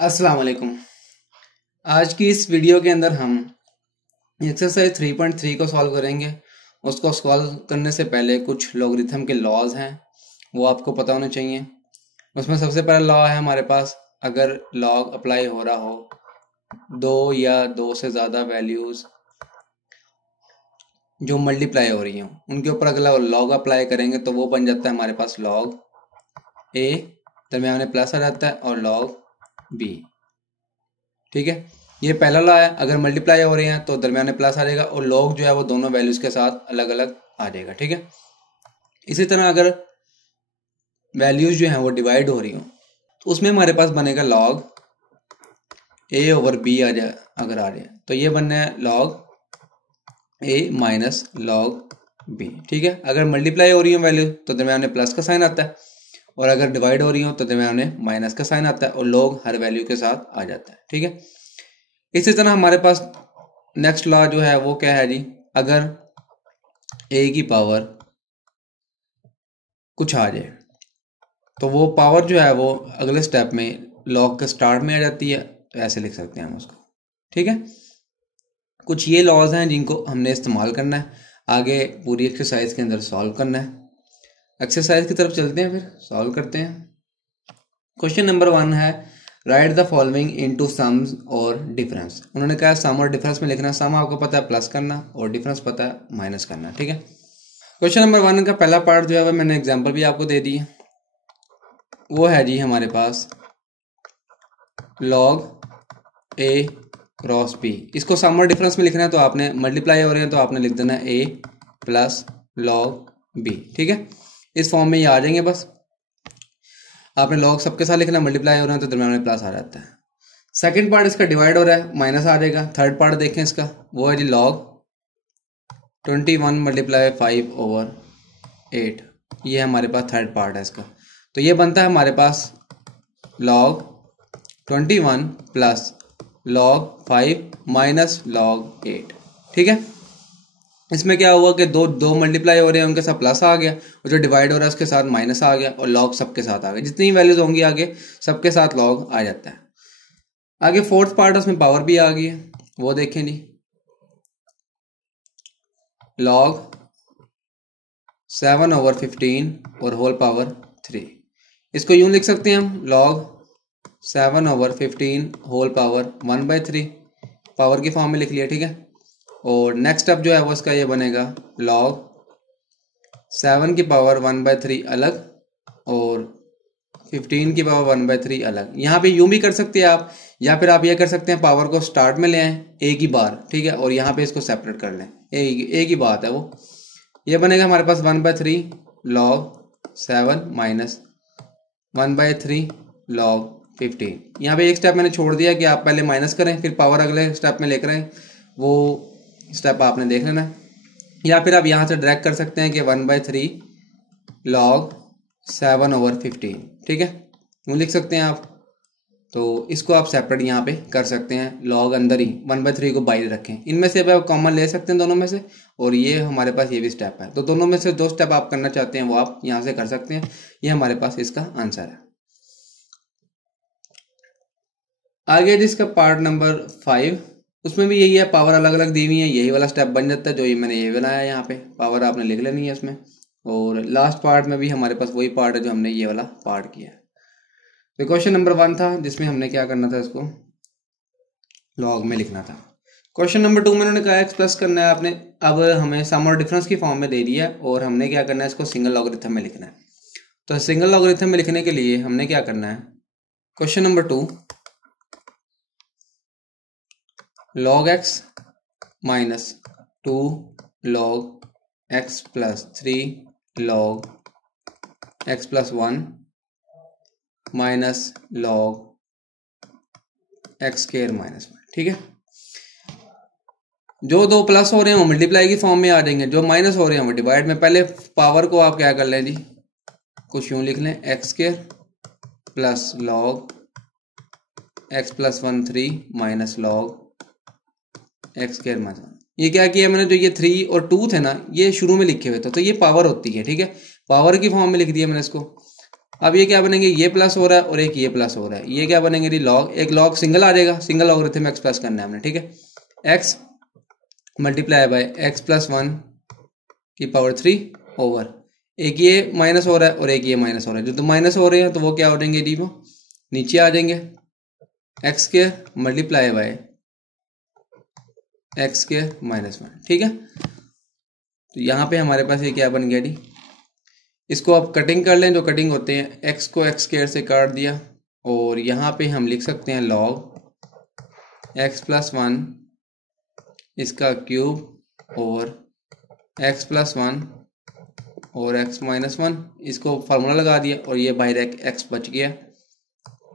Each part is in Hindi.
अस्सलाम वालेकुम। आज की इस वीडियो के अंदर हम एक्सरसाइज 3.3 को सॉल्व करेंगे। उसको सॉल्व करने से पहले कुछ लॉगरिथम के लॉज हैं, वो आपको पता होने चाहिए। उसमें सबसे पहला लॉ है हमारे पास, अगर लॉग अप्लाई हो रहा हो दो या दो से ज़्यादा वैल्यूज़ जो मल्टीप्लाई हो रही हों, उनके ऊपर अगर लॉग अप्लाई करेंगे तो वो बन जाता है हमारे पास लॉग ए, दरम्यान में प्लस आ जाता है, और लॉग बी। ठीक है, ये पहला लॉ है। अगर मल्टीप्लाई हो रहे हैं तो दरम्यान में प्लस आ जाएगा, और लॉग जो है वो दोनों वैल्यूज़ के साथ अलग अलग आ जाएगा। ठीक है, इसी तरह अगर वैल्यूज़ जो हैं वो डिवाइड हो रही हो तो उसमें हमारे पास बनेगा लॉग ए ओवर बी आ जाए। अगर आ जाए तो ये बनना है लॉग ए माइनस लॉग बी। ठीक है, अगर मल्टीप्लाई हो रही हो वैल्यू तो दरम्यान में प्लस का साइन आता है, और अगर डिवाइड हो रही हो तो दरम्यान में माइनस का साइन आता है, और लॉग हर वैल्यू के साथ आ जाता है। ठीक है, इसी तरह हमारे पास नेक्स्ट लॉ जो है वो क्या है जी, अगर ए की पावर कुछ आ जाए तो वो पावर जो है वो अगले स्टेप में लॉग के स्टार्ट में आ जाती है, तो ऐसे लिख सकते हैं हम उसको। ठीक है, कुछ ये लॉज हैं जिनको हमने इस्तेमाल करना है, आगे पूरी एक्सरसाइज के अंदर सॉल्व करना है। एक्सरसाइज की तरफ चलते हैं, फिर सॉल्व करते हैं। क्वेश्चन नंबर 1 है, right the following into sums और डिफरेंस। उन्होंने कहा सम और डिफरेंस में लिखना। सम आपको पता है प्लस करना, और डिफरेंस पता है माइनस करना। ठीक है, क्वेश्चन नंबर 1 का पहला पार्ट जो है वो मैंने एग्जांपल भी आपको दे दी है। वो है जी हमारे पास लॉग ए क्रॉस बी। इसको सम और डिफरेंस में लिखना है तो आपने मल्टीप्लाई हो रहे हैं तो आपने लिख देना ए प्लस लॉग बी। ठीक है, इस फॉर्म में ये आ जाएंगे। बस आपने लॉग सबके साथ लिखना, मल्टीप्लाई हो रहा है तो दरम्यान में प्लस आ जाता है। सेकंड पार्ट इसका डिवाइड हो रहा है, माइनस आ जाएगा। थर्ड पार्ट देखें इसका, वो है जी लॉग 21 मल्टीप्लाई 5 ओवर 8। ये हमारे पास थर्ड पार्ट है इसका, तो ये बनता है हमारे पास log 21 plus log 5 minus log 8। ठीक है, इसमें क्या हुआ कि दो दो मल्टीप्लाई हो रहे हैं, उनके साथ प्लस आ गया, और जो डिवाइड हो रहा है उसके साथ माइनस आ गया, और लॉग सबके साथ आ गया। जितनी वैल्यूज होंगी आगे सबके साथ लॉग आ जाता है। आगे फोर्थ पार्ट उसमें पावर भी आ गई है, वो देखें जी, लॉग 7 ओवर 15 और होल पावर 3। इसको यूं लिख सकते हैं हम, log 7 over 15 whole power 1/3 power की फॉर्म में लिख लिया। ठीक है, और नेक्स्ट स्टेप जो है वो इसका ये बनेगा लॉग 7 की पावर 1/3 अलग, और 15 की पावर 1/3 अलग। यहाँ पे यूं भी कर सकते हैं आप, या फिर आप ये कर सकते हैं पावर को स्टार्ट में ले आए ए की बार। ठीक है, और यहाँ पे इसको सेपरेट कर लें, ए की बात है वो। ये बनेगा हमारे पास 1/3 लॉग 7 माइनस 1/3 लॉग 15। यहाँ पे एक स्टेप मैंने छोड़ दिया कि आप पहले माइनस करें फिर पावर अगले स्टेप में लेकर आए, वो स्टेप आपने देख लेना है। या फिर आप यहाँ से डायरेक्ट कर सकते हैं कि 1/3 लॉग 7 ओवर 15। ठीक है, वो लिख सकते हैं आप। तो इसको आप सेपरेट यहाँ पे कर सकते हैं, लॉग अंदर ही 1/3 को बाहर रखें। इनमें से आप कॉमन ले सकते हैं दोनों में से, और ये हमारे पास ये भी स्टेप है। तो दोनों में से जो स्टेप आप करना चाहते हैं वो आप यहाँ से कर सकते हैं। ये हमारे पास इसका आंसर है। आगे जिसका पार्ट नंबर 5, उसमें भी यही है, पावर अलग अलग दी हुई है, यही वाला स्टेप बन जाता है जो ये मैंने ये बनाया। यहाँ पे पावर आपने लिख लेनी है इसमें, और लास्ट पार्ट में भी हमारे पास वही पार्ट है जो हमने ये वाला पार्ट किया है। तो क्वेश्चन नंबर 1 था जिसमें हमने क्या करना था, इसको लॉग में लिखना था। क्वेश्चन नंबर 2 में उन्होंने कहा एक्सप्रेस करना है आपने। अब हमें सम और डिफरेंस की फॉर्म में दे दिया है, और हमने क्या करना है, इसको सिंगल लॉगरिथम में लिखना है। तो सिंगल लॉगरिथम में लिखने के लिए हमने क्या करना है, question number 2 log x minus 2 log x plus 3 log x plus 1 minus log x square minus 1। ठीक है, जो दो प्लस हो रहे हैं वो मल्टीप्लाई की फॉर्म में आ जाएंगे, जो माइनस हो रहे हैं वो डिवाइड में। पहले पावर को आप क्या कर लें जी, कुछ यूं लिख लें, x square plus log x plus 1 3 minus log x square minus 1। ये क्या किया मैंने, जो ये 3 और 2 थे ना, ये शुरू में लिखे हुए थे, तो ये पावर होती है। ठीक है, पावर की फॉर्म में लिख दिया मैंने इसको। अब ये क्या बनेंगे, ये प्लस हो रहा है और एक ये प्लस हो रहा है, ये क्या बनेंगे जी लॉग, एक लॉग सिंगल आ जाएगा, सिंगल लॉगरिथम एक्सप्रेस करना है हमने, ठीक है। X multiply by x plus 1 की पावर 3 ओवर, एक ये माइनस हो रहा है और एक ये माइनस हो रहा है, जो तो माइनस हो रहे हैं तो वो क्या हो जाएंगे जी, वो नीचे आ जाएंगे, x square multiply by x square minus 1, ठीक है। तो यहाँ पे हमारे पास ये क्या बन गया जी, इसको आप कटिंग कर लें, जो कटिंग होते हैं, एक्स को एक्स स्क्वायर से काट दिया और यहाँ पे हम लिख सकते हैं लॉग एक्स प्लस 1 इसका क्यूब और एक्स प्लस 1 और एक्स माइनस 1, इसको फार्मूला लगा दिया और ये बाहर एक एक्स बच गया,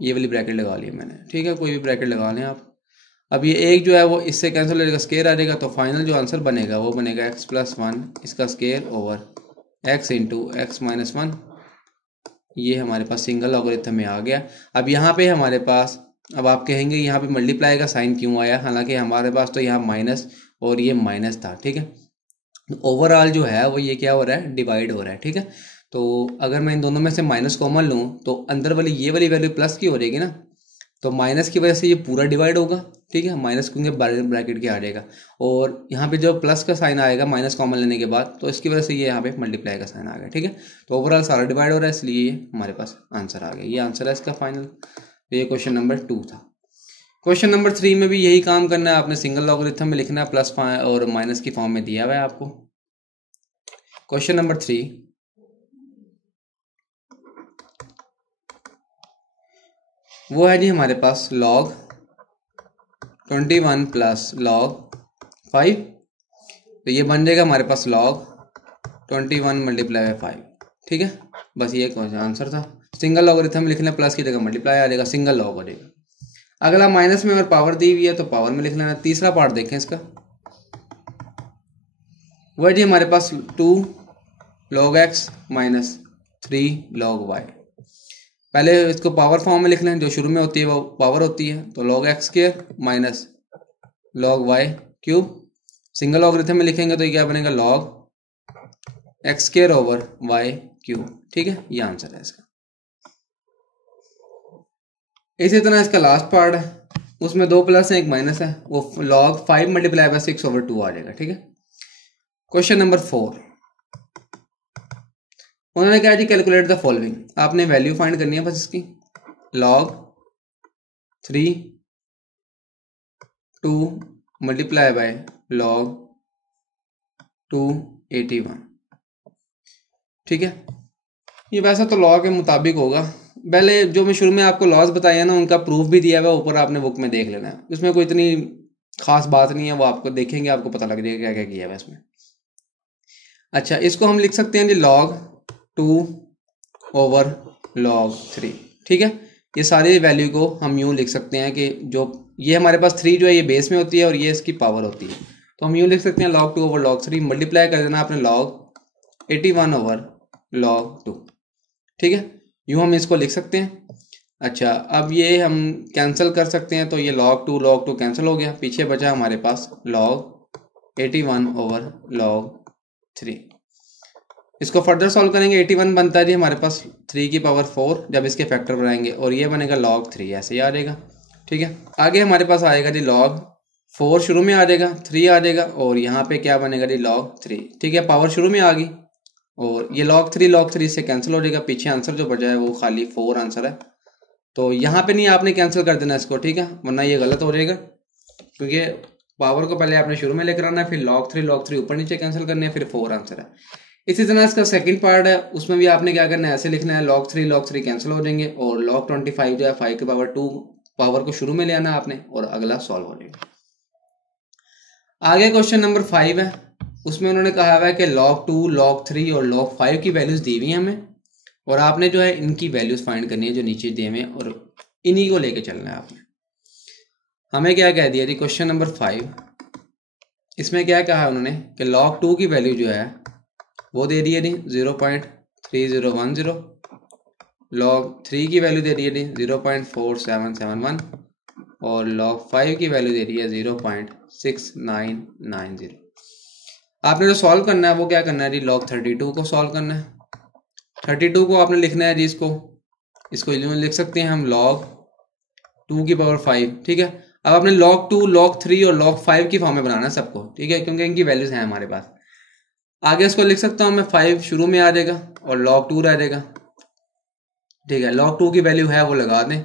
ये वाली ब्रैकेट लगा ली मैंने, ठीक है, कोई भी ब्रैकेट लगा लें आप। अब ये एक जो है वो इससे कैंसिल हो जाएगा, स्क्वायर आ जाएगा, तो फाइनल जो आंसर बनेगा वो बनेगा एक्स प्लस 1 इसका square over x into x minus 1, ये हमारे पास सिंगल लॉगरिथम में आ गया। अब यहाँ पे हमारे पास, अब आप कहेंगे यहाँ पे मल्टीप्लाई का साइन क्यों आया, हालांकि हमारे पास तो यहाँ माइनस और ये माइनस था, ठीक है। ओवरऑल जो है वो ये क्या हो रहा है, डिवाइड हो रहा है, ठीक है। तो अगर मैं इन दोनों में से माइनस कॉमन लूँ तो अंदर वाली ये वाली वैल्यू प्लस की हो जाएगी ना, तो माइनस की वजह से ये पूरा डिवाइड होगा, ठीक है, माइनस क्योंकि ब्रैकेट के आ जाएगा, और यहाँ पे जो प्लस का साइन आएगा माइनस कॉमन लेने के बाद, तो इसकी वजह से ये यहाँ पे मल्टीप्लाई का साइन आ गया, ठीक है। तो ओवरऑल सारा डिवाइड हो रहा है, इसलिए ये हमारे पास आंसर आ गया, ये आंसर है इसका फाइनल। तो ये क्वेश्चन नंबर 2 था। क्वेश्चन नंबर 3 में भी यही काम करना है, आपने सिंगल लॉगरिथम में लिखना है, प्लस और माइनस की फॉर्म में दिया हुआ है आपको। क्वेश्चन नंबर 3, वो है जी हमारे पास लॉग 21 प्लस लॉग 5, तो ये बन जाएगा हमारे पास लॉग 21 मल्टीप्लाई बाय 5, ठीक है। बस ये आंसर था। सिंगल लॉगरिथम लिखना, प्लस की जगह मल्टीप्लाई आ जाएगा, सिंगल लॉग हो जाएगा। अगला माइनस में अगर पावर दी हुई है तो पावर में लिख लेना। तीसरा पार्ट देखें इसका, वो है जी हमारे पास 2 log x minus 3 log y। पहले इसको पावर फॉर्म में लिख लें, जो शुरू में होती है वो पावर होती है, तो log x square minus log y cube. Single logarithm में लिखेंगे तो ये क्या बनेगा, log x square over y cube, ठीक है, ये आंसर है इसका। इसी तरह इसका लास्ट पार्ट है, उसमें 2 प्लस है 1 माइनस है, वो log 5 मल्टीप्लाई बाय 6 ओवर 2 आ जाएगा, ठीक है। क्वेश्चन नंबर 4, उन्होंने कहा जी कैलकुलेट द फॉलोइंग, आपने वैल्यू फाइंड करनी है बस इसकी, log 3 2 मल्टीप्लाई बाय log 281, ठीक है। ये वैसा तो लॉ के मुताबिक होगा, पहले जो मैं शुरू में आपको लॉज बताया ना उनका प्रूफ भी दिया हुआ है ऊपर, आपने बुक में देख लेना है, उसमें कोई इतनी खास बात नहीं है, वो आपको देखेंगे आपको पता लग जाएगा क्या क्या किया हुआ है इसमें। अच्छा, इसको हम लिख सकते हैं जी log 2 ओवर log 3, ठीक है। ये सारी वैल्यू को हम यूँ लिख सकते हैं कि जो ये हमारे पास 3 जो है ये बेस में होती है और ये इसकी पावर होती है, तो हम यूँ लिख सकते हैं log 2 ओवर log 3, मल्टीप्लाई कर देना आपने log 81 ओवर log 2, ठीक है, यूँ हम इसको लिख सकते हैं। अच्छा, अब ये हम कैंसिल कर सकते हैं, तो ये log 2 कैंसिल हो गया, पीछे बचा हमारे पास log 81 ओवर log 3। इसको फर्दर सॉल्व करेंगे, 81 बनता है जी हमारे पास 3 की पावर 4 जब इसके फैक्टर बनाएंगे, और ये बनेगा log 3, ऐसे ही आ जाएगा, ठीक है। आगे हमारे पास आएगा जी log 4 शुरू में आ जाएगा, 3 आ जाएगा, और यहाँ पे क्या बनेगा जी log 3, ठीक है, पावर शुरू में आ गई, और ये log 3 से कैंसिल हो जाएगा, पीछे आंसर जो बचा है वो खाली 4 आंसर है, तो यहाँ पे नहीं आपने कैंसिल कर देना इसको, ठीक है, वरना ये गलत हो जाएगा, क्योंकि पावर को पहले आपने शुरू में लेकर आना है, फिर log 3 ऊपर नीचे कैंसिल करने हैं, फिर 4 आंसर है। इसी तरह इसका सेकंड पार्ट है, उसमें भी आपने क्या करना है, ऐसे लिखना है log 3 कैंसिल हो जाएंगे, और log 25 जो है 5 की पावर 2 पावर को शुरू में ले आना आपने, और अगला सॉल्व हो जाएगा। आगे क्वेश्चन नंबर 5 है, उसमें उन्होंने कहा हुआ है कि log 2 log 3 और log 5 की वैल्यूज दी हुई है हमें, और आपने जो है इनकी वैल्यूज फाइंड करनी है जो नीचे दिए हुए हैं, और इन्हीं को लेके चलना है आपने। हमें क्या कह दिया जी क्वेश्चन नंबर 5, इसमें क्या कहा है उन्होंने कि log 2 की वैल्यू जो है वो दे दी है जी 0.3010, log 3 की वैल्यू दे दी है जी 0.4771, और log 5 की वैल्यू दे दी है 0.6990। आपने जो सॉल्व करना है वो क्या करना है जी, log 32 को सॉल्व करना है। 32 को आपने लिखना है जी इसको इसको यूं लिख सकते हैं हम log 2 की पावर 5, ठीक है। अब आपने log 2, log 3 और log 5 की फॉर्म में बनाना है सबको, ठीक है, क्योंकि इनकी वैल्यूज हैं हमारे पास। आगे इसको लिख सकता हूँ मैं 5 शुरू में आ जाएगा और log 2 रह जाएगा, ठीक है। log 2 की वैल्यू है वो लगा दें,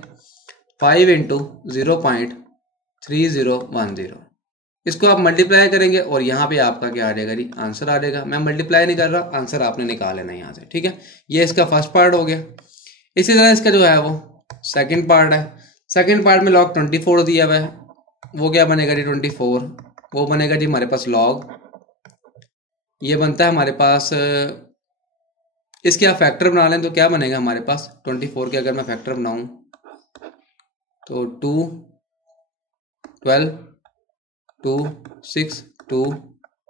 5 इंटू 0.3010। इसको आप मल्टीप्लाई करेंगे और यहाँ पे आपका क्या आ जाएगा जी, आंसर आ जाएगा। मैं मल्टीप्लाई नहीं कर रहा, आंसर आपने निकाल लेना यहाँ से, ठीक है। ये इसका फर्स्ट पार्ट हो गया। इसी तरह इसका जो है वो सेकंड पार्ट है। सेकंड पार्ट में log 24 दिया हुआ है, वो क्या बनेगा जी 24, वो बनेगा जी हमारे पास log, ये बनता है हमारे पास, इसके आप फैक्टर बना लें तो क्या बनेगा हमारे पास 24 के अगर मैं फैक्टर बनाऊं तो 2, 12, 2, 6, 2,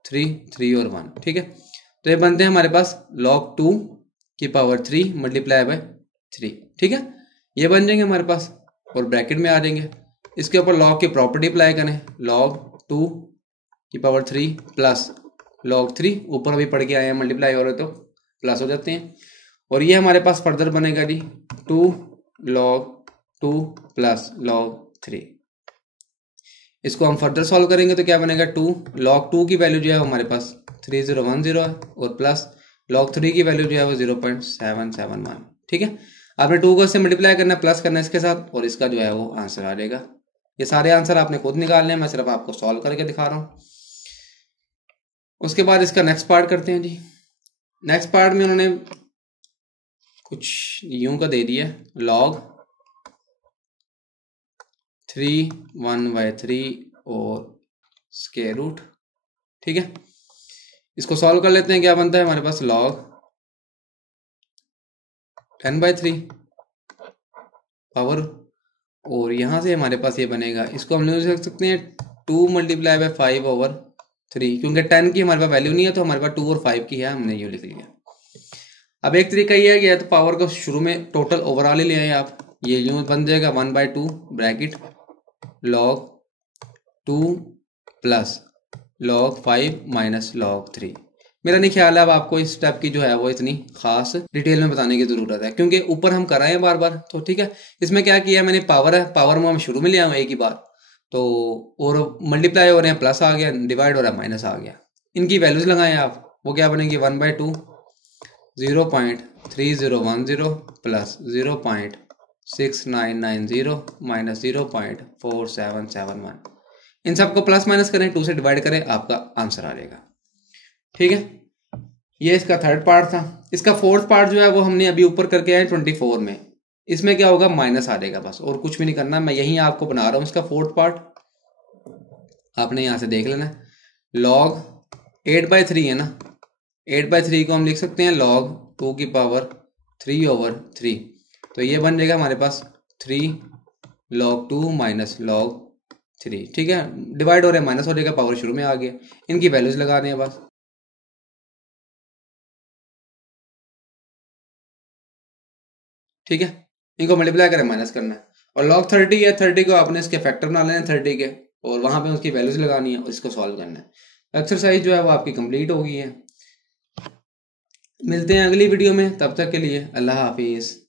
3, 3 और 1, ठीक है। तो ये बनते हैं हमारे पास log 2 की पावर 3 मल्टीप्लाई बाय 3, ठीक है। ये बन जाएंगे हमारे पास और ब्रैकेट में आ जाएंगे। इसके ऊपर log की प्रॉपर्टी अप्लाई करें, log 2 की पावर 3 प्लस log 3, ऊपर अभी पढ़ के आए हैं मल्टीप्लाई हो रहे तो प्लस हो जाते हैं। और ये हमारे पास फर्दर बनेगा जी 2 log 2 प्लस log 3। इसको हम फर्दर सॉल्व करेंगे तो क्या बनेगा 2 log 2 की वैल्यू जो है हमारे पास 3010 है और प्लस log 3 की वैल्यू जो है वो 0.771, ठीक है। आपने 2 को इससे मल्टीप्लाई करना है, प्लस करना है इसके साथ, और इसका जो है वो आंसर आ जाएगा। ये सारे आंसर आपने खुद निकालने हैं, मैं सिर्फ आपको सॉल्व करके दिखा रहा हूँ। उसके बाद इसका नेक्स्ट पार्ट करते हैं जी। नेक्स्ट पार्ट में उन्होंने कुछ यूं का दे दिया, log 3 1/3 और स्क्वायर रूट, ठीक है। इसको सॉल्व कर लेते हैं, क्या बनता है हमारे पास log 10/3 पावर, और यहां से हमारे पास ये बनेगा, इसको हम यूज कर सकते हैं 2 मल्टीप्लाई बाय 5/3, क्योंकि 10 की हमारे पास वैल्यू नहीं है तो हमारे पास 2 और 5 की है, हमने यूँ लिख लिया। अब एक तरीका ये है कि तो पावर को शुरू में टोटल ओवरऑल ही ले आए आप, ये यूं बन जाएगा 1/2 bracket log 2 plus log 5 minus log 3। मेरा नहीं ख्याल है अब आपको इस स्टेप की जो है वो इतनी खास डिटेल में बताने की जरूरत है, क्योंकि ऊपर हम कर रहे हैं बार बार, तो ठीक है। इसमें क्या किया मैंने, पावर है, पावर में हम शुरू में ले आए एक ही बार तो, और मल्टीप्लाई हो रहे हैं प्लस आ गया, डिवाइड हो रहा है माइनस आ गया, इनकी वैल्यूज लगाएं आप, वो क्या बनेगी 1/2 0.3010 प्लस 0.6990 माइनस 0.4771। इन सबको प्लस माइनस करें, 2 से डिवाइड करें, आपका आंसर आ जाएगा, ठीक है। ये इसका थर्ड पार्ट था। इसका फोर्थ पार्ट जो है वो हमने अभी ऊपर करके आए 24 में, इसमें क्या होगा माइनस आ जाएगा बस, और कुछ भी नहीं करना। मैं यही आपको बना रहा हूँ इसका फोर्थ पार्ट, आपने यहाँ से देख लेना। log 8/3 है ना, 8/3 को हम लिख सकते हैं log 2 की पावर 3/3, तो ये बन जाएगा हमारे पास 3 log 2 माइनस log 3, ठीक है। डिवाइड हो रहा है माइनस हो जाएगा, पावर शुरू में आ गया, इनकी वैल्यूज लगा दें बस, ठीक है। इनको मल्टीप्लाई करें माइनस करना है, और log 30 है, 30 को आपने इसके फैक्टर बना लेना 30 के, और वहां पे उसकी वैल्यूज लगानी है और इसको सॉल्व करना है। एक्सरसाइज जो है वो आपकी कंप्लीट हो गई है। मिलते हैं अगली वीडियो में, तब तक के लिए अल्लाह हाफिज।